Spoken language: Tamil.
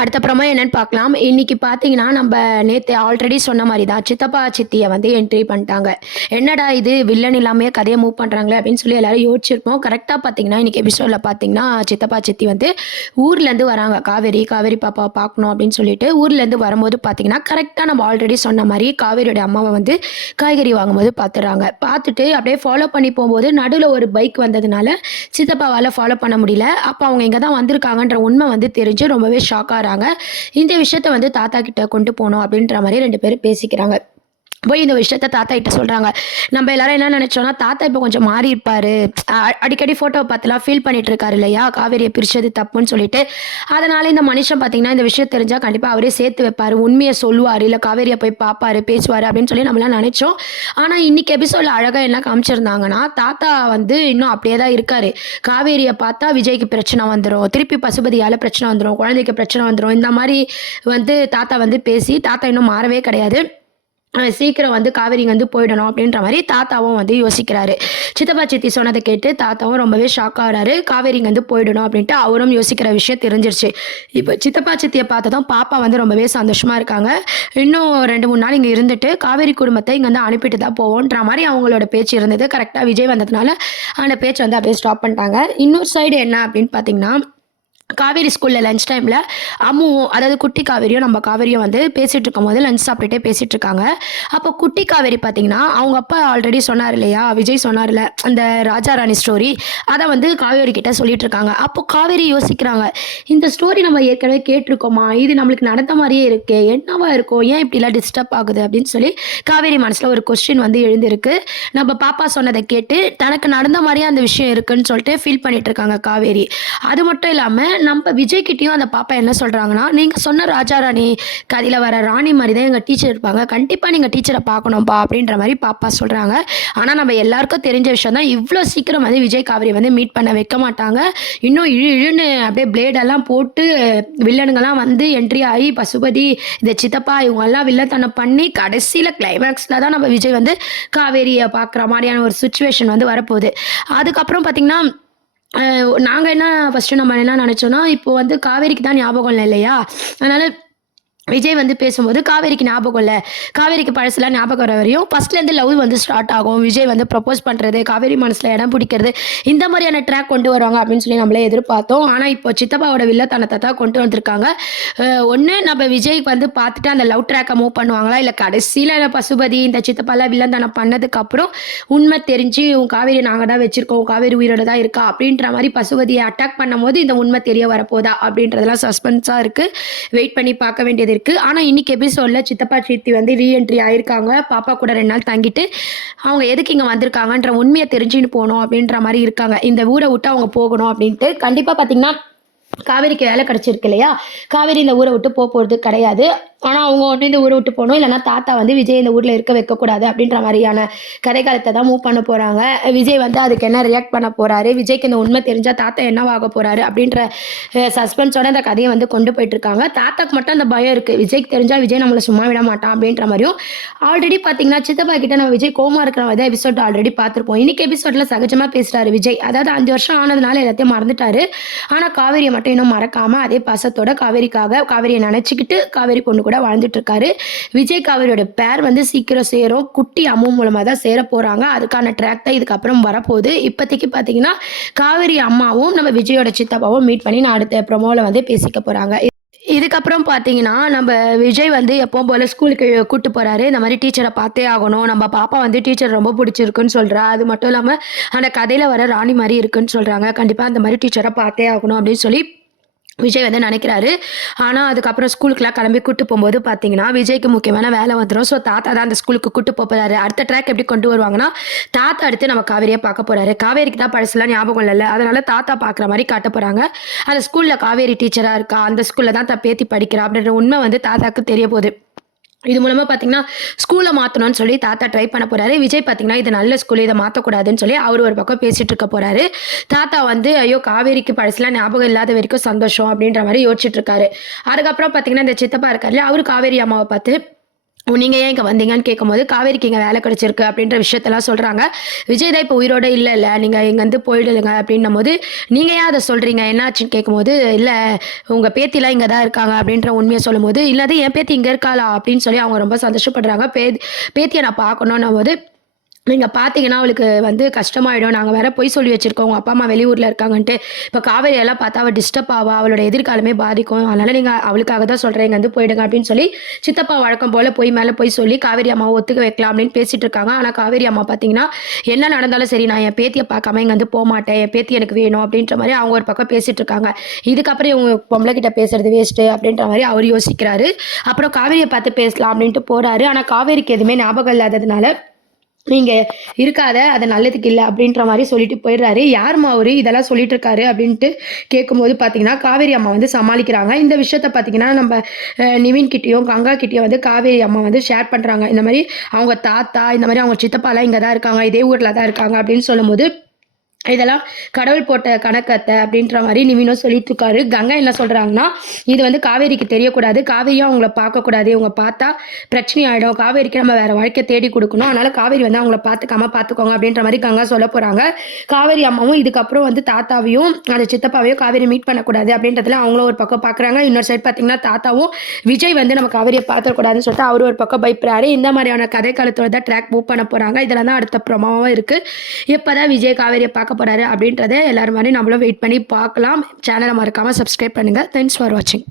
அடுத்தப்புறமா என்னன்னு பார்க்கலாம். இன்னைக்கு பார்த்தீங்கன்னா, நம்ப நேத்து ஆல்ரெடி சொன்ன மாரி தான் சித்தப்பா, சித்திய வந்து என்ட்ரி பண்ணிட்டாங்க. என்னடா இது வில்லன் இல்லாமயே கதைய மூவ் பண்றாங்களே அப்படின்னு சொல்லி எல்லாரும் யோசிச்சிருப்போம். கரெக்ட்டா பார்த்தீங்கன்னா, இன்னைக்கு எபிசோட்ல பார்த்தீங்கன்னா, சித்தப்பா, சித்தி வந்து ஊர்லேருந்து வராங்க. காவேரி, காவேரி பாப்பாவ பார்க்கணும் அப்படின்னு சொல்லிட்டு ஊர்லேருந்து வரும்போது பார்த்தீங்கன்னா, கரெக்ட்டா நம்ம ஆல்ரெடி சொன்ன மாரி காவேரியோட அம்மாவ வந்து காய்கறி வாங்கும்போது பார்த்துடுறாங்க. பார்த்துட்டு அப்படியே ஃபாலோ பண்ணி போம்போது நடுவுல ஒரு பைக் வந்ததுனால, சித்தப்பாவால ஃபாலோ பண்ண முடியல. அப்ப அவங்க இங்க தான் வந்திருக்காங்கன்ற உண்மை வந்து தெரிஞ்சு ரொம்பவே ஷாக் ஆகுறாங்க. இந்த விஷயத்த வந்து தாத்தா கிட்ட கொண்டு போணும் அப்படின்ற மாரி 2 பேரும் பேசிக்கிறாங்க. போய் இந்த விஷயத்த தாத்தா கிட்ட சொல்றாங்க. நம்ம எல்லாரும் என்ன நினைச்சோம்னா, தாத்தா இப்ப கொஞ்சம் மாறி இருப்பாரு. அடிக்கடி ஃபோட்டோவ பார்த்துலாம் ஃபீல் பண்ணிட்டு இருக்காரு இல்லையா? காவேரிய பிரிச்சது தப்புன்னு சொல்லிட்டு. அதனால இந்த மனுஷன் பார்த்தீங்கன்னா, இந்த விஷயம் தெரிஞ்சா கண்டிப்பா அவரே சேர்த்து வைப்பாரு. உண்மைய சொல்லுவாரு. இல்ல காவேரிய போய் பார்ப்பாரு, பேசுவாரு அப்படின்னு சொல்லி நம்மலாம் நினைச்சோம். ஆனா இன்னைக்கு எபிசோட்ல அழகா என்ன காமிச்சிருந்தாங்கன்னா, தாத்தா வந்து இன்னும் அப்படியே தான் இருக்காரு. காவேரிய பார்த்தா விஜய்க்கு பிரச்சனை வந்துரும். திருப்பி பசுபதியால பிரச்சனை வந்துரும். குழந்தைக்கு பிரச்சனை வந்துரும். இந்த மாரி வந்து தாத்தா வந்து பேசி தாத்தா இன்னும் மாறவே கிடையாது. சீக்கிரம் வந்து காவேரி வந்து போயிடணும் அப்படின்ற மாரி தாத்தாவும் வந்து யோசிக்கிறாரு. சித்தப்பா, சித்தி சொன்னத கேட்டு தாத்தாவும் ரொம்பவே ஷாக் ஆகுறாரு. காவேரி இங்க வந்து போயிடணும் அப்படின்ட்டு அவரும் யோசிக்கிற விஷயம் தெரிஞ்சிருச்சு. இப்ப சித்தப்பா, சித்திய பார்த்ததும் பாப்பா வந்து ரொம்பவே சந்தோஷமா இருக்காங்க. இன்னும் 2, 3 நாள் இங்க இருந்துட்டு காவேரி குடும்பத்த இங்க வந்து அனுப்பிட்டு தான் போவோன்ற மாரி அவங்களோட பேச்சு இருந்தது. கரெக்ட்டா விஜய் வந்ததுனால அந்த பேச்ச வந்து அப்படியே ஸ்டாப் பண்ணிட்டாங்க. இன்னொரு சைடு என்ன அப்படின்னு பார்த்தீங்கன்னா, காவேரி ஸ்கூல்ல லஞ்ச் டைம்ல அம்முவும் அதாவது குட்டி காவேரியும் நம்ம காவேரியும் வந்து பேசிட்டு இருக்கும்போது லஞ்ச் சாப்பிட்டுட்டே பேசிட்டு இருக்காங்க. அப்போ குட்டி காவேரி பார்த்தீங்கன்னா, அவங்க அப்பா ஆல்ரெடி சொன்னார் இல்லையா? விஜய் சொன்னார்ல, அந்த ராஜா ராணி ஸ்டோரி. அத வந்து காவேரி கிட்ட சொல்லிட்டு இருக்காங்க. அப்போ காவேரி யோசிக்கிறாங்க. இந்த ஸ்டோரி நம்ம ஏற்கனவே கேட்டுருக்கோமா? இது நம்மளுக்கு நடந்த மாரியே இருக்கே! என்னவா இருக்கும்? ஏன் இப்படிலாம் டிஸ்டர்ப் ஆகுது? அப்படின்னு சொல்லி காவேரி மனசுல ஒரு கொஸ்டின் வந்து எழுந்திருக்கு. நம்ம பாப்பா சொன்னத கேட்டு தனக்கு நடந்த மாரியே அந்த விஷயம் இருக்குன்னு சொல்லிட்டு ஃபீல் பண்ணிட்டு இருக்காங்க காவேரி. அது மட்டும் இல்லாம நம்ம விஜய் கிட்டயும் அந்த பாப்பா என்ன சொல்றாங்கன்னா, "நீங்க சொன்ன ராஜா ராணி கதையில வர ராணி மாரி தான் எங்க டீச்சர் இருப்பாங்க. கண்டிப்பா நீங்க டீச்சர பார்க்கணும்ப்பா" அப்படின்ற மாரி பாப்பா சொல்றாங்க. ஆனா நம்ம எல்லாருக்கும் தெரிஞ்ச விஷயம் தான். இவ்ளோ சீக்கிரம் வந்து விஜய், காவேரி வந்து மீட் பண்ண வைக்க மாட்டாங்க. இன்னும் இழு இழுன்னு அப்படியே பிளேடெல்லாம் போட்டு வில்லனுங்கலாம் வந்து என்ட்ரி ஆயி பசுபதி, இந்த சித்தப்பா இவங்கலாம் வில்லத்தனம் பண்ணி கடைசியில கிளைமேக்ஸ்ல தான் நம்ம விஜய் வந்து காவேரிய பார்க்குற மாரியான ஒரு சிச்சுவேஷன் வந்து வரப்போகுது. அதுக்கப்புறம் பார்த்தீங்கன்னா, நாங்க என்ன ஃபர்ஸ்ட்டு நம்ம என்ன நெனச்சோம்னா, இப்போ வந்து காவேரிக்கு தான் ஞாபகம் இல்ல இல்லையா? அதனால விஜய் வந்து பேசும்போது காவேரிக்கு ஞாபகம் இல்ல. காவேரிக்கு பழசுலாம் ஞாபகம் வர வரையும் ஃபர்ஸ்ட்லேருந்து லவ் வந்து ஸ்டார்ட் ஆகும். விஜய் வந்து ப்ரப்போஸ் பண்றது, காவேரி மனசுல இடம் பிடிக்கிறது, இந்த மாரியான ட்ராக் கொண்டு வருவாங்க அப்படின்னு சொல்லி நம்மளே எதிர்பார்த்தோம். ஆனா இப்போ சித்தப்பாவோட வில்லத்தனத்த தான் கொண்டு வந்திருக்காங்க. ஒண்ணு நம்ம விஜய்க்கு வந்து பார்த்துட்டு அந்த லவ் ட்ராக்க மூவ் பண்ணுவாங்களா? இல்ல கடைசியில பசுபதி, இந்த சித்தப்பாலாம் வில்லத்தனம் பண்ணதுக்கப்புறம் உண்மை தெரிஞ்சு, "உன் காவேரிய நாங்க தான் வச்சிருக்கோம். காவேரி உயிரோட தான் இருக்கா" அப்படின்ற மாரி பசுபதிய அட்டாக் பண்ணும்போது இந்த உண்மை தெரிய வரப்போதா? அப்படின்றதெல்லாம் சஸ்பென்ஸா இருக்கு. வெயிட் பண்ணி பார்க்க வேண்டியது இருக்கு. ஆனா இன்னைக்கு எபிசோட்ல சித்தப்பா, சித்தி வந்து ரீஎன்ட்ரி ஆயிருக்காங்க. பாப்பா கூட 2 நாள் தங்கிட்டு, அவங்க எதுக்கு இங்க வந்திருக்காங்கன்ற உண்மைய தெரிஞ்சுன்னு போணும் அப்படின்ற மாரி இருக்காங்க. இந்த ஊர விட்டு அவங்க போகணும் அப்படின்ட்டு. கண்டிப்பா பார்த்தீங்கன்னா, காவேரிக்கு வேலை கிடைச்சிருக்கு இல்லையா? காவேரி இந்த ஊர விட்டு போறது கிடையாது. ஆனா அவங்க ஒண்ணு இந்த ஊர விட்டு போணும். இல்லன்னா தாத்தா வந்து விஜய் இந்த ஊர்ல இருக்க வைக்கக்கூடாது அப்படின்ற மாரியான கதைக்களத்த தான் மூவ் பண்ண போறாங்க. விஜய் வந்து அதுக்கு என்ன ரியாக்ட் பண்ண போறாரு? விஜய்க்கு இந்த உண்மை தெரிஞ்சா தாத்தா என்னவாக போறாரு? அப்படின்ற சஸ்பென்ஸோட அந்த கதைய வந்து கொண்டு போயிட்டுருக்காங்க. தாத்தாக்கு மட்டும் அந்த பயம் இருக்கு. விஜய்க்கு தெரிஞ்சா விஜய் நம்மள சும்மா விட மாட்டான் அப்படின்ற மாரியும். ஆல்ரெடி பார்த்தீங்கன்னா, சித்தப்பா கிட்ட நம்ம விஜய் கோவமா இருக்கிற மாரி தான் எபிசோட் ஆல்ரெடி பார்த்துருப்போம். இன்னைக்கு எபிசோட்ல சகஜமா பேசுறாரு விஜய். அதாவது 5 வருஷம் ஆனதுனால எல்லாத்தையும் மறந்துட்டாரு. ஆனா காவேரிய மட்டும் இன்னும் மறக்காம அதே பாசத்தோட காவேரிக்காக காவேரிய நினைச்சுக்கிட்டு காவேரி பொண்ணு கூட வாழ்ந்துட்டு இருக்காரு. விஜய் காவேரியோட பேர் வந்து சீக்கிரம் சேரும். குட்டி அம்மு மூலமா தான் சேர போறாங்க. அதுக்கான ட்ராக் தான் இதுக்கப்புறம் வரப்போகுது. இப்போதைக்கு பார்த்தீங்கன்னா, காவேரி அம்மாவும் நம்ம விஜயோட சித்தப்பாவும் மீட் பண்ணி நான் அடுத்த ப்ரோமோல வந்து பேசிக்க போறாங்க. இதுக்கப்புறம் பார்த்தீங்கன்னா, நம்ப விஜய் வந்து எப்பவும் போல ஸ்கூலுக்கு கூட்டு போறாரு. இந்த மாரி டீச்சர பார்த்தே ஆகணும். நம்ம பாப்பா வந்து டீச்சர் ரொம்ப புடிச்சிருக்குன்னு சொல்றா. அது மட்டும் இல்லாம அந்த கதையில வர ராணி மாரி இருக்குன்னு சொல்றாங்க. கண்டிப்பா அந்த மாரி டீச்சர பார்த்தே ஆகணும் அப்படின்னு சொல்லி விஜய் வந்து நினைக்கிறாரு. ஆனா, அதுக்கப்புறம் ஸ்கூலுக்குலாம் கிளம்பி கூட்டு போம்போது பார்த்தீங்கன்னா, விஜய்க்கு முக்கியமான வேலை வந்துரும். ஸோ, தாத்தா தான் அந்த ஸ்கூலுக்கு கூட்டு போறாரு. அடுத்த ட்ராக் எப்படி கொண்டு வருவாங்கன்னா, தாத்தா அடுத்து நம்ம காவேரிய பார்க்க போறாரு. காவேரிக்கு தான் பழசுலாம் ஞாபகம் இல்லல்ல. அதனால தாத்தா பார்க்குற மாரி காட்ட போறாங்க. அந்த ஸ்கூல்ல காவேரி டீச்சரா இருக்கா. அந்த ஸ்கூல்ல தான் பேத்தி படிக்கிறா அப்படின்ற உண்மை வந்து தாத்தாக்கு தெரிய போகுது. இது மூலமா பார்த்தீங்கன்னா, ஸ்கூல மாத்தணும்னு சொல்லி தாத்தா ட்ரை பண்ண போறாரு. விஜய் பார்த்தீங்கன்னா, இது நல்ல ஸ்கூலு இத மாத்தக்கூடாதுன்னு சொல்லி அவரு ஒரு பக்கம் பேசிட்டு இருக்க போறாரு. தாத்தா வந்து, ஐயோ! காவேரிக்கு பழசுலாம் ஞாபகம் இல்லாத வரைக்கும் சந்தோஷம் அப்படின்ற மாரி யோசிச்சுட்டு இருக்காரு. அதுக்கப்புறம் பார்த்தீங்கன்னா, இந்த சித்தப்பா இருக்காரு இல்லையா, அவரு காவேரி அம்மாவ பார்த்து நீங்க ஏன் இங்க வந்தீங்கன்னு கேட்கும்போது, காவேரிக்கு இங்க வேலை கிடைச்சிருக்கு அப்படின்ற விஷயத்தெல்லாம் சொல்றாங்க. விஜய் தான் இப்ப உயிரோட இல்ல. நீங்க இங்கருந்து போயிடுங்க அப்படின்னும்போது, நீங்க ஏன் அத சொல்றீங்க? என்னாச்சுன்னு கேட்கும்போது, இல்ல உங்க பேத்திலாம் இங்க தான் இருக்காங்க அப்படின்ற உண்மைய சொல்லும்போது, "இல்ல என் பேத்தி இங்க இருக்காளா?" அப்படின்னு சொல்லி அவங்க ரொம்ப சந்தோஷப்படுறாங்க. பேத்திய நான் பார்க்கணும்ன்னும்போது, நீங்க பார்த்தீங்கன்னா, அவளுக்கு கஷ்டமாயிடும். நாங்க வேற பொய் சொல்லி வச்சிருக்கோம். உங்க அப்பா, அம்மா வெளியூர்ல இருக்காங்கன்ட்டு. இப்ப காவேரி எல்லாம் பார்த்தா அவ டிஸ்டர்ப் ஆவா. அவளோட எதிர்காலமே பாதிக்கும். அதனால நீங்க அவளுக்காக தான் சொல்றேன். இங்கருந்து போயிடுங்க அப்படின்னு சொல்லி, சித்தப்பா வழக்கம் போல பொய் மேல பொய் சொல்லி காவேரி அம்மாவ ஒத்துக்க வைக்கலாம் அப்படின்னு பேசிட்டு இருக்காங்க. ஆனா காவேரி அம்மா பார்த்தீங்கன்னா, என்ன நடந்தாலும் சரி நான் என் பேத்திய பார்க்காம இங்கருந்து போமாட்டேன். என் பேத்தி எனக்கு வேணும் அப்படின்ற மாரி அவங்க ஒரு பக்கம் பேசிட்டு இருக்காங்க. இதுக்கப்புறம் இவங்க பொம்பள கிட்ட பேசுறது வேஸ்ட்டு அப்படின்ற மாரி அவரு யோசிக்கிறாரு. அப்புறம் காவேரிய பார்த்து பேசலாம் அப்படின்ட்டு போறாரு. ஆனா காவேரிக்கு எதுவுமே ஞாபகம் இல்லாததுனால நீங்க இருக்காத, அது நல்லதுக்கு இல்ல அப்டின்ற மாரி சொல்லிட்டு போயிடுறாரு. யாரும்மா அவரு? இதெல்லாம் சொல்லிட்டு இருக்காரு அப்டின்ட்டு கேட்கும்போது பார்த்தீங்கன்னா, காவேரி அம்மா சமாளிக்கிறாங்க. இந்த விஷயத்த பார்த்தீங்கன்னா, நம்ப நிவின் கிட்டயும், கங்கா கிட்டயும் காவேரி அம்மா ஷேர் பண்றாங்க. இந்த மாரி அவங்க தாத்தா, இந்த மாரி அவங்க சித்தப்பாலாம் இங்க தான் இருக்காங்க. இதே ஊர்ல தான் இருக்காங்க அப்டின்னு சொல்லும்போது, இதெல்லாம் கடவுள் போட்ட கணக்கு அத்த அப்படின்ற மாரி நிவினும் சொல்லிட்டு இருக்காரு. கங்கா என்ன சொல்றாங்கன்னா, இது காவேரிக்கு தெரியக்கூடாது. காவேரியும் அவங்கள பார்க்கக்கூடாது. இவங்க பார்த்தா பிரச்சனை ஆயிடும். காவேரிக்கு நம்ம வேற வாழ்க்கை தேடி குடுக்கணும். அதனால காவேரி அவங்கள பார்த்துக்காம பார்த்துக்கோங்க அப்படின்ற மாரி கங்கா சொல்லப் போறாங்க. காவேரி அம்மாவும் இதுக்கப்புறம் தாத்தாவையும், அந்த சித்தப்பாவையும் காவேரி மீட் பண்ணக்கூடாது அப்படின்றதுல அவங்களும் ஒரு பக்கம் பார்க்குறாங்க. இன்னொரு சைடு பார்த்தீங்கன்னா, தாத்தாவும் விஜய் நம்ம காவேரிய பார்த்துறக்கூடாதுன்னு சொல்லிட்டு அவரு ஒரு பக்கம் பயப்படுறாரு. இந்த மாரியான கதை காலத்தோட தான் ட்ராக் மூவ் பண்ண போறாங்க. இதெல்லாம் தான் அடுத்த ப்ரோமோவா இருக்கு. எப்பதான் விஜய் காவேரியை பார்க்க போறாரு அப்படின்றத எல்லாரும் மாதிரி நம்மளும் வெயிட் பண்ணி பார்க்கலாம். சேனலை மறக்காம சப்ஸ்கிரைப் பண்ணுங்க. தேங்க்ஸ் ஃபார் வாட்சிங்.